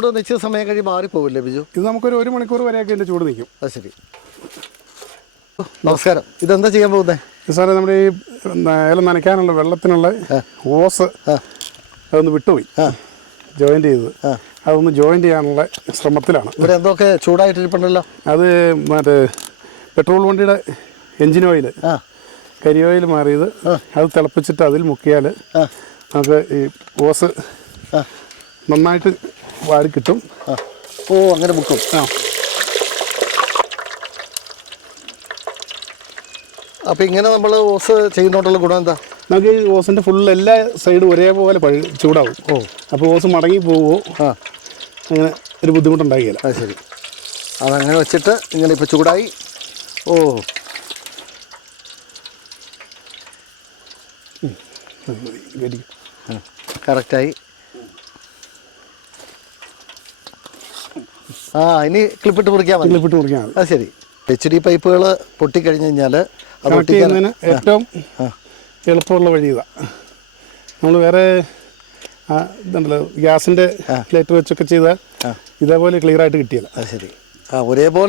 ചൂട് നിശ്ചിത സമയം മാറി മാറിപ്പോവില്ലേ ബിജു? ഇത് നമുക്കൊരു ഒരു മണിക്കൂർ വരെയൊക്കെ ഇതിന്റെ ചൂട് നിൽക്കും. അത് ശരി. നമസ്കാരം. ഇതെന്താ ചെയ്യാൻ പോകുന്നത് സാറേ നമ്മുടെ ഈ ഏലം നനയ്ക്കാനുള്ള വെള്ളത്തിനുള്ള ഓസ് അതൊന്ന് വിട്ടുപോയി. ജോയിന്റ് ചെയ്തത്. അതൊന്ന് ജോയിൻ ചെയ്യാനുള്ള ശ്രമത്തിലാണ്. ഇവിടെ എന്തൊക്കെ ചൂടായിട്ടിരിപ്പുണ്ടല്ലോ അത് മറ്റേ പെട്രോൾ വണ്ടിയുടെ എഞ്ചിൻ ഓയിൽ. കരി ഓയിൽ മാറിയത്. അത് തിളപ്പിച്ചിട്ട് അതിൽ മുക്കിയാൽ നമുക്ക് ഈ ഓസ് നന്നായിട്ട് വാരി കിട്ടും ഓ അങ്ങനെ മുക്കും ആ അപ്പം ഇങ്ങനെ നമ്മൾ ഓസ് ചെയ്യുന്നോട്ടുള്ള ഗുണം എന്താ നമുക്ക് ഈ ഓസിന്റെ ഫുൾ എല്ലാ സൈഡും ഒരേപോലെ പഴു ചൂടാവും ഓ അപ്പോൾ ഓസ് മടങ്ങി പോവുമോ ആ അങ്ങനെ ഒരു ബുദ്ധിമുട്ടുണ്ടാകില്ല അത് ശരി അതങ്ങനെ വെച്ചിട്ട് ഇങ്ങനെ ഇപ്പോൾ ചൂടായി ഓ കറക്റ്റായി ആ ഇനി ക്ലിപ്പിട്ട് മുറിക്കാൻ മതി. ക്ലിപ്പിട്ട് മുറിക്കാൻ അത് ശരി. എച്ച് ഡി പൈപ്പുകൾ പൊട്ടിക്കഴിഞ്ഞ് കഴിഞ്ഞാൽ അത് ചെയ്യുന്നതിന് ഏറ്റവും എളുപ്പമുള്ള വഴി ഇതാണ് നമ്മൾ വേറെ ഇതുണ്ടല്ലോ ഗ്യാസിന്റെ ലൈറ്റർ വെച്ചൊക്കെ ചെയ്താൽ ഇതേപോലെ ക്ലിയർ ആയിട്ട് കിട്ടിയല്ല അത് ശരി. ആ ഒരേപോലെ